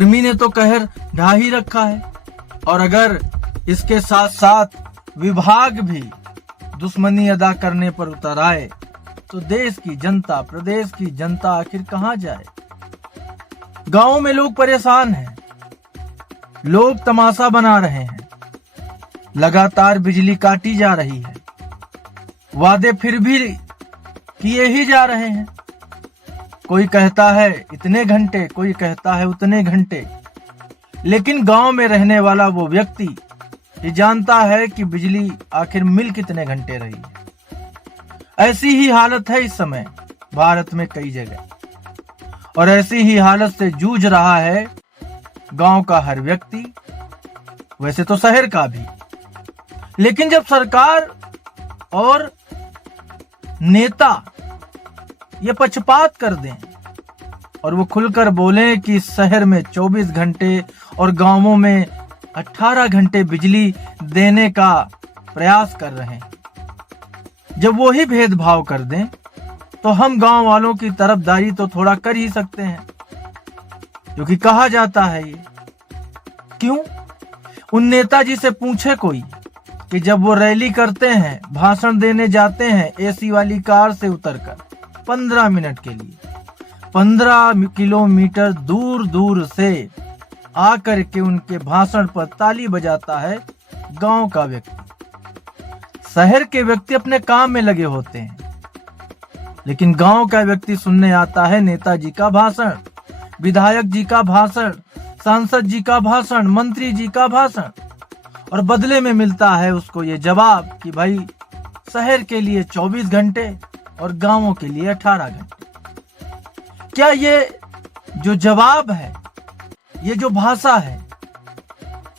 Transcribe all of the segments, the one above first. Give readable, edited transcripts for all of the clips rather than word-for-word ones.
गर्मी ने तो कहर ढा ही रखा है, और अगर इसके साथ साथ विभाग भी दुश्मनी अदा करने पर उतर आए तो देश की जनता, प्रदेश की जनता आखिर कहां जाए। गांव में लोग परेशान हैं, लोग तमाशा बना रहे हैं, लगातार बिजली काटी जा रही है, वादे फिर भी किए ही जा रहे हैं। कोई कहता है इतने घंटे, कोई कहता है उतने घंटे, लेकिन गांव में रहने वाला वो व्यक्ति ये जानता है कि बिजली आखिर मिल कितने घंटे रही है। ऐसी ही हालत है इस समय भारत में कई जगह, और ऐसी ही हालत से जूझ रहा है गांव का हर व्यक्ति, वैसे तो शहर का भी। लेकिन जब सरकार और नेता ये पक्षपात कर दें और वो खुलकर बोलें कि शहर में 24 घंटे और गांवों में 18 घंटे बिजली देने का प्रयास कर रहे हैं, जब वो ही भेदभाव कर दें तो हम गांव वालों की तरफदारी तो थोड़ा कर ही सकते हैं, क्योंकि कहा जाता है ये क्यों। उन नेताजी से पूछे कोई कि जब वो रैली करते हैं, भाषण देने जाते हैं एसी वाली कार से उतरकर 15 मिनट के लिए, 15 किलोमीटर दूर दूर से आकर के उनके भाषण पर ताली बजाता है गांव का व्यक्ति। शहर के व्यक्ति अपने काम में लगे होते हैं, लेकिन गांव का व्यक्ति सुनने आता है नेताजी का भाषण, विधायक जी का भाषण, सांसद जी का भाषण, मंत्री जी का भाषण, और बदले में मिलता है उसको ये जवाब कि भाई शहर के लिए 24 घंटे और गांवों के लिए 18 घंटे। क्या ये जो जवाब है, ये जो भाषा है,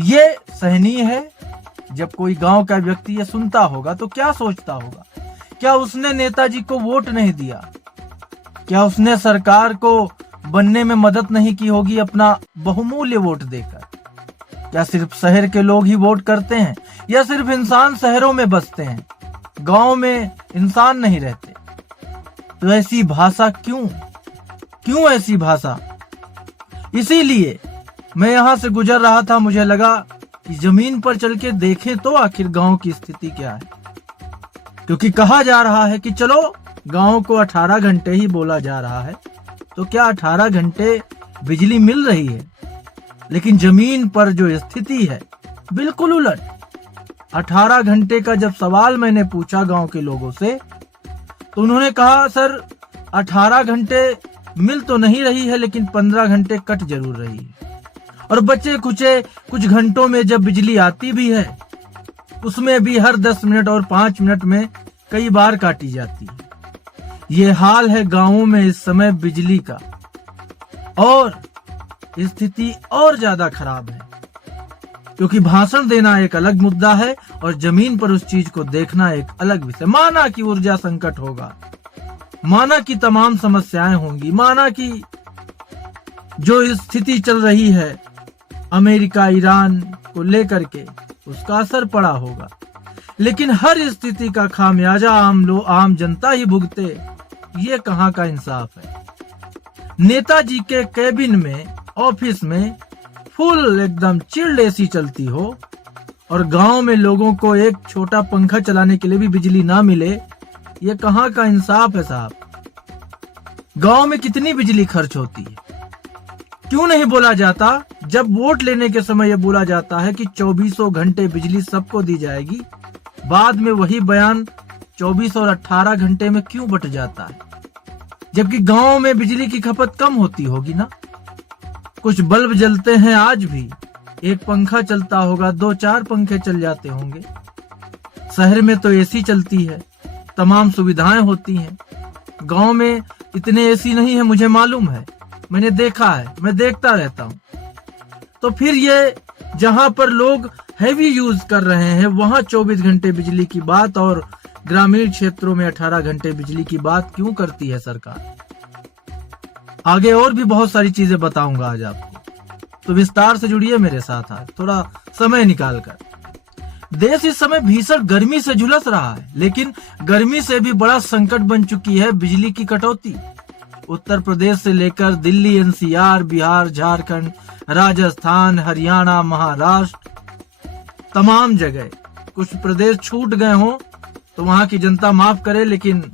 ये सहनीय है? जब कोई गांव का व्यक्ति ये सुनता होगा तो क्या सोचता होगा? क्या उसने नेताजी को वोट नहीं दिया? क्या उसने सरकार को बनने में मदद नहीं की होगी अपना बहुमूल्य वोट देकर? क्या सिर्फ शहर के लोग ही वोट करते हैं, या सिर्फ इंसान शहरों में बसते हैं, गांव में इंसान नहीं रहते? तो ऐसी भाषा क्यों ऐसी भाषा? इसीलिए मैं यहां से गुजर रहा था, मुझे लगा कि जमीन पर चल के देखें तो आखिर गांव की स्थिति क्या है, क्योंकि कहा जा रहा है कि चलो गांव को 18 घंटे ही बोला जा रहा है, तो क्या 18 घंटे बिजली मिल रही है? लेकिन जमीन पर जो स्थिति है बिल्कुल उलट। 18 घंटे का जब सवाल मैंने पूछा गांव के लोगों से, तो उन्होंने कहा सर 18 घंटे मिल तो नहीं रही है, लेकिन 15 घंटे कट जरूर रही है, और बचे कुचे कुछ घंटों में जब बिजली आती भी है उसमें भी हर 10 मिनट और 5 मिनट में कई बार काटी जाती है। ये हाल है गांवों में इस समय बिजली का, और स्थिति और ज्यादा खराब है, क्योंकि भाषण देना एक अलग मुद्दा है और जमीन पर उस चीज को देखना एक अलग विषय। माना कि ऊर्जा संकट होगा, माना कि तमाम समस्याएं होंगी, माना कि जो स्थिति चल रही है अमेरिका ईरान को लेकर के उसका असर पड़ा होगा, लेकिन हर स्थिति का खामियाजा आम जनता ही भुगते, ये कहां का इंसाफ है। नेताजी के केबिन में, ऑफिस में फुल एकदम चिल्ड एसी चलती हो, और गांव में लोगों को एक छोटा पंखा चलाने के लिए भी बिजली ना मिले, ये कहां का इंसाफ है साहब। गांव में कितनी बिजली खर्च होती है, क्यों नहीं बोला जाता? जब वोट लेने के समय यह बोला जाता है कि 24 घंटे बिजली सबको दी जाएगी, बाद में वही बयान 24 और 18 घंटे में क्यों बट जाता है? जबकि गांव में बिजली की खपत कम होती होगी ना। कुछ बल्ब जलते हैं आज भी, एक पंखा चलता होगा, 2-4 पंखे चल जाते होंगे। शहर में तो एसी चलती है, तमाम सुविधाएं होती हैं। गांव में इतने एसी नहीं है, मुझे मालूम है, मैंने देखा है, मैं देखता रहता हूं। तो फिर ये जहां पर लोग हैवी यूज कर रहे हैं वहां 24 घंटे बिजली की बात और ग्रामीण क्षेत्रों में 18 घंटे बिजली की बात क्यों करती है सरकार? आगे और भी बहुत सारी चीजें बताऊंगा आज आपको, तो विस्तार से जुड़िए मेरे साथ आज थोड़ा समय निकालकर। देश इस समय भीषण गर्मी से झुलस रहा है, लेकिन गर्मी से भी बड़ा संकट बन चुकी है बिजली की कटौती। उत्तर प्रदेश से लेकर दिल्ली, एनसीआर, बिहार, झारखंड, राजस्थान, हरियाणा, महाराष्ट्र, तमाम जगह। कुछ प्रदेश छूट गए हों तो वहां की जनता माफ करे, लेकिन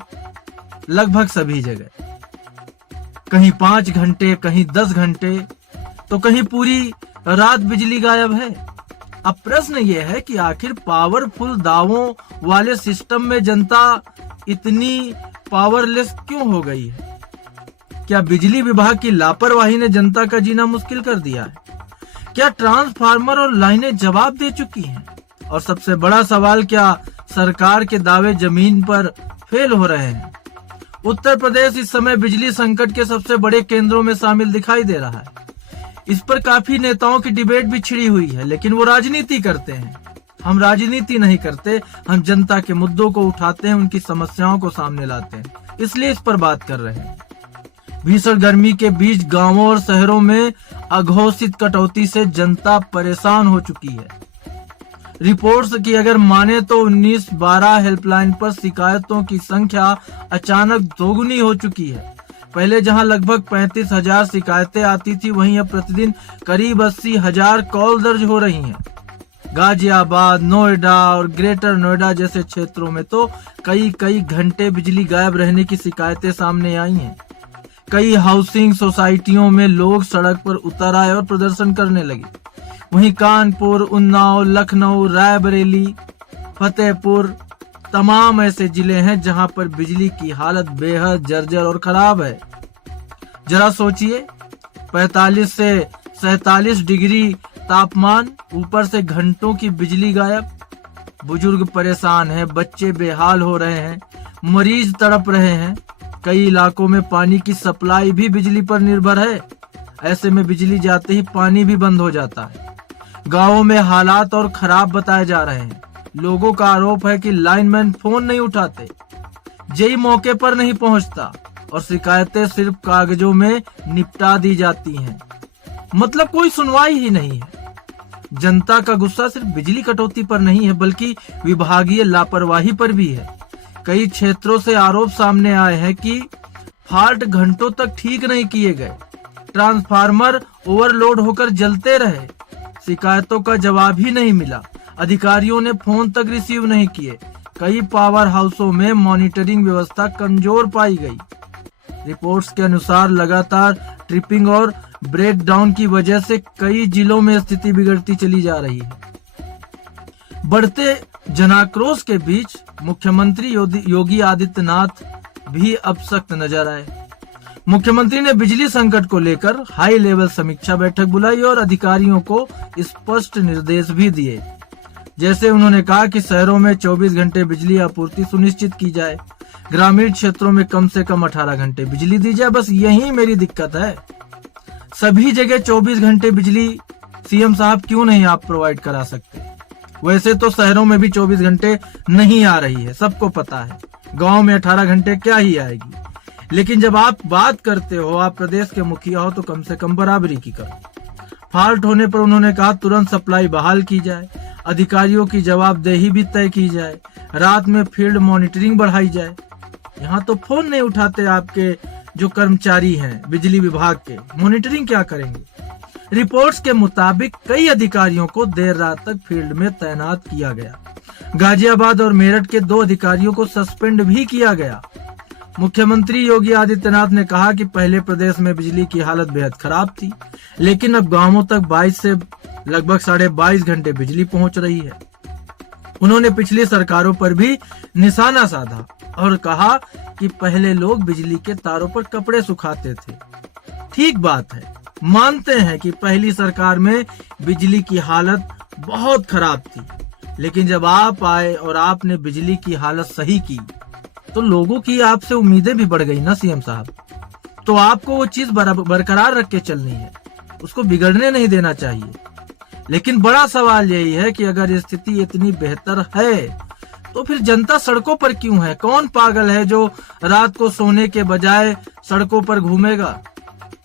लगभग सभी जगह कहीं 5 घंटे, कहीं 10 घंटे, तो कहीं पूरी रात बिजली गायब है। अब प्रश्न यह है कि आखिर पावरफुल दावों वाले सिस्टम में जनता इतनी पावरलेस क्यों हो गई है? क्या बिजली विभाग की लापरवाही ने जनता का जीना मुश्किल कर दिया है? क्या ट्रांसफार्मर और लाइनें जवाब दे चुकी हैं? और सबसे बड़ा सवाल, क्या सरकार के दावे जमीन पर फेल हो रहे हैं? उत्तर प्रदेश इस समय बिजली संकट के सबसे बड़े केंद्रों में शामिल दिखाई दे रहा है। इस पर काफी नेताओं की डिबेट भी छिड़ी हुई है, लेकिन वो राजनीति करते हैं। हम राजनीति नहीं करते, हम जनता के मुद्दों को उठाते हैं, उनकी समस्याओं को सामने लाते हैं, इसलिए इस पर बात कर रहे हैं। भीषण गर्मी के बीच गांवों और शहरों में अघोषित कटौती से जनता परेशान हो चुकी है। रिपोर्ट्स की अगर माने तो 1912 हेल्पलाइन पर शिकायतों की संख्या अचानक दोगुनी हो चुकी है। पहले जहां लगभग 35,000 शिकायतें आती थी, वहीं अब प्रतिदिन करीब 80,000 कॉल दर्ज हो रही हैं। गाजियाबाद, नोएडा और ग्रेटर नोएडा जैसे क्षेत्रों में तो कई घंटे बिजली गायब रहने की शिकायतें सामने आई हैं। कई हाउसिंग सोसाइटियों में लोग सड़क पर उतर आए और प्रदर्शन करने लगे। वहीं कानपुर, उन्नाव, लखनऊ, रायबरेली, फतेहपुर, तमाम ऐसे जिले हैं जहां पर बिजली की हालत बेहद जर्जर और खराब है। जरा सोचिए, 45 से 47 डिग्री तापमान, ऊपर से घंटों की बिजली गायब। बुजुर्ग परेशान हैं, बच्चे बेहाल हो रहे हैं, मरीज तड़प रहे हैं। कई इलाकों में पानी की सप्लाई भी बिजली पर निर्भर है। ऐसे में बिजली जाते ही पानी भी बंद हो जाता है। गांवों में हालात और खराब बताए जा रहे हैं। लोगों का आरोप है कि लाइनमैन फोन नहीं उठाते, जेई मौके पर नहीं पहुंचता और शिकायतें सिर्फ कागजों में निपटा दी जाती हैं। मतलब कोई सुनवाई ही नहीं है। जनता का गुस्सा सिर्फ बिजली कटौती पर नहीं है, बल्कि विभागीय लापरवाही पर भी है। कई क्षेत्रों से आरोप सामने आए हैं कि फॉल्ट घंटों तक ठीक नहीं किए गए, ट्रांसफार्मर ओवरलोड होकर जलते रहे, शिकायतों का जवाब ही नहीं मिला, अधिकारियों ने फोन तक रिसीव नहीं किए। कई पावर हाउसों में मॉनिटरिंग व्यवस्था कमजोर पाई गई। रिपोर्ट्स के अनुसार लगातार ट्रिपिंग और ब्रेकडाउन की वजह से कई जिलों में स्थिति बिगड़ती चली जा रही है। बढ़ते जनाक्रोश के बीच मुख्यमंत्री योगी आदित्यनाथ भी अब सख्त नजर आए। मुख्यमंत्री ने बिजली संकट को लेकर हाई लेवल समीक्षा बैठक बुलाई और अधिकारियों को स्पष्ट निर्देश भी दिए। जैसे उन्होंने कहा कि शहरों में 24 घंटे बिजली आपूर्ति सुनिश्चित की जाए, ग्रामीण क्षेत्रों में कम से कम 18 घंटे बिजली दी जाए। बस यही मेरी दिक्कत है, सभी जगह 24 घंटे बिजली सीएम साहब क्यों नहीं आप प्रोवाइड करा सकते? वैसे तो शहरों में भी 24 घंटे नहीं आ रही है, सबको पता है। गांव में 18 घंटे क्या ही आएगी। लेकिन जब आप बात करते हो, आप प्रदेश के मुखिया हो, तो कम से कम बराबरी की करो। फॉल्ट होने पर उन्होंने कहा तुरंत सप्लाई बहाल की जाए, अधिकारियों की जवाबदेही भी तय की जाए, रात में फील्ड मॉनिटरिंग बढ़ाई जाए। यहाँ तो फोन नहीं उठाते आपके जो कर्मचारी हैं बिजली विभाग के, मॉनिटरिंग क्या करेंगे? रिपोर्ट्स के मुताबिक कई अधिकारियों को देर रात तक फील्ड में तैनात किया गया। गाजियाबाद और मेरठ के 2 अधिकारियों को सस्पेंड भी किया गया। मुख्यमंत्री योगी आदित्यनाथ ने कहा कि पहले प्रदेश में बिजली की हालत बेहद खराब थी, लेकिन अब गांवों तक 22 से लगभग 22.5 घंटे बिजली पहुंच रही है। उन्होंने पिछली सरकारों पर भी निशाना साधा और कहा कि पहले लोग बिजली के तारों पर कपड़े सुखाते थे। ठीक बात है, मानते हैं कि पहली सरकार में बिजली की हालत बहुत खराब थी, लेकिन जब आप आए और आपने बिजली की हालत सही की तो लोगों की आपसे उम्मीदें भी बढ़ गई ना सीएम साहब। तो आपको वो चीज बरकरार रख के चलनी है, उसको बिगड़ने नहीं देना चाहिए। लेकिन बड़ा सवाल यही है कि अगर स्थिति इतनी बेहतर है तो फिर जनता सड़कों पर क्यों है? कौन पागल है जो रात को सोने के बजाय सड़कों पर घूमेगा?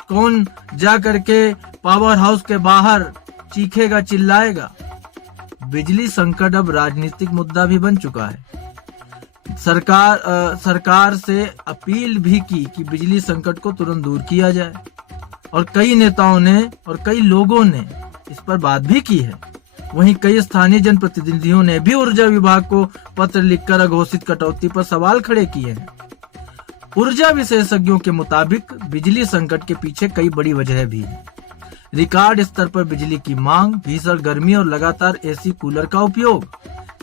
कौन जा करके पावर हाउस के बाहर चीखेगा, चिल्लाएगा? बिजली संकट अब राजनीतिक मुद्दा भी बन चुका है। सरकार से अपील भी की कि बिजली संकट को तुरंत दूर किया जाए, और कई नेताओं ने और कई लोगों ने इस पर बात भी की है। वहीं कई स्थानीय जनप्रतिनिधियों ने भी ऊर्जा विभाग को पत्र लिखकर अघोषित कटौती पर सवाल खड़े किए हैं। ऊर्जा विशेषज्ञों के मुताबिक बिजली संकट के पीछे कई बड़ी वजह भी है। रिकॉर्ड स्तर पर बिजली की मांग, भीषण गर्मी और लगातार एसी कूलर का उपयोग,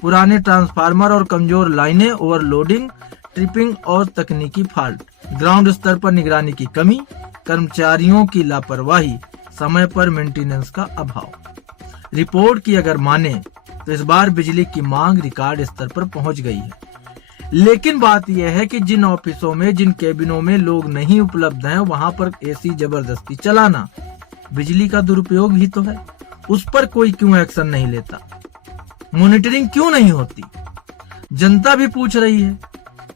पुराने ट्रांसफार्मर और कमजोर लाइनें, ओवरलोडिंग, ट्रिपिंग और तकनीकी फॉल्ट, ग्राउंड स्तर पर निगरानी की कमी, कर्मचारियों की लापरवाही, समय पर मेंटेनेंस का अभाव। रिपोर्ट की अगर माने तो इस बार बिजली की मांग रिकॉर्ड स्तर पर पहुंच गई है। लेकिन बात यह है कि जिन ऑफिसों में, जिन केबिनों में लोग नहीं उपलब्ध हैं, वहां पर एसी जबरदस्ती चलाना बिजली का दुरुपयोग ही तो है। उस पर कोई क्यों एक्शन नहीं लेता? मॉनिटरिंग क्यों नहीं होती? जनता भी पूछ रही है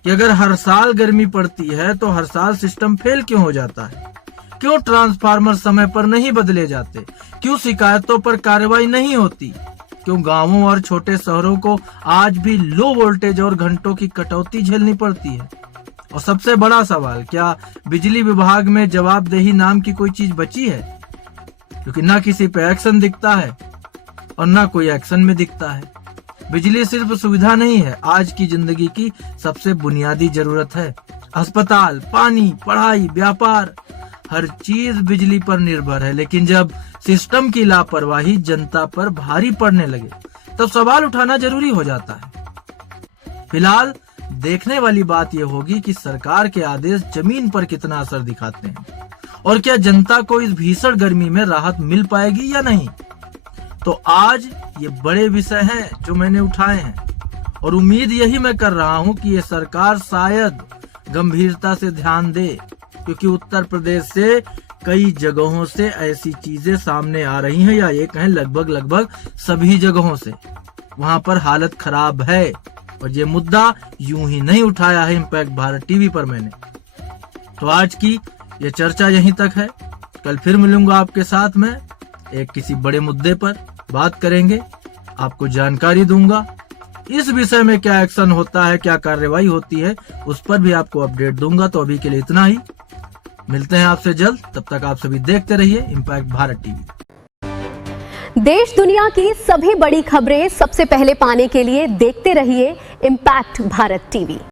कि अगर हर साल गर्मी पड़ती है तो हर साल सिस्टम फेल क्यों हो जाता है? क्यों ट्रांसफार्मर समय पर नहीं बदले जाते? क्यों शिकायतों पर कार्रवाई नहीं होती? क्यों गांवों और छोटे शहरों को आज भी लो वोल्टेज और घंटों की कटौती झेलनी पड़ती है? और सबसे बड़ा सवाल, क्या बिजली विभाग में जवाबदेही नाम की कोई चीज बची है? क्योंकि ना किसी पे एक्शन दिखता है और ना कोई एक्शन में दिखता है। बिजली सिर्फ सुविधा नहीं है, आज की जिंदगी की सबसे बुनियादी जरूरत है। अस्पताल, पानी, पढ़ाई, व्यापार, हर चीज बिजली पर निर्भर है। लेकिन जब सिस्टम की लापरवाही जनता पर भारी पड़ने लगे तब सवाल उठाना जरूरी हो जाता है। फिलहाल देखने वाली बात यह होगी कि सरकार के आदेश जमीन पर कितना असर दिखाते हैं और क्या जनता को इस भीषण गर्मी में राहत मिल पाएगी या नहीं। तो आज ये बड़े विषय हैं जो मैंने उठाए हैं, और उम्मीद यही मैं कर रहा हूं कि ये सरकार शायद गंभीरता से ध्यान दे, क्योंकि उत्तर प्रदेश से कई जगहों से ऐसी चीजें सामने आ रही हैं, या ये कहें लगभग सभी जगहों से वहां पर हालत खराब है। और ये मुद्दा यूं ही नहीं उठाया है इम्पैक्ट भारत टीवी पर मैंने। तो आज की ये चर्चा यहीं तक है। कल फिर मिलूंगा आपके साथ में एक किसी बड़े मुद्दे पर, बात करेंगे, आपको जानकारी दूंगा। इस विषय में क्या एक्शन होता है, क्या कार्रवाई होती है, उस पर भी आपको अपडेट दूंगा। तो अभी के लिए इतना ही, मिलते हैं आपसे जल्द। तब तक आप सभी देखते रहिए इम्पैक्ट भारत टीवी। देश दुनिया की सभी बड़ी खबरें सबसे पहले पाने के लिए देखते रहिए इम्पैक्ट भारत टीवी।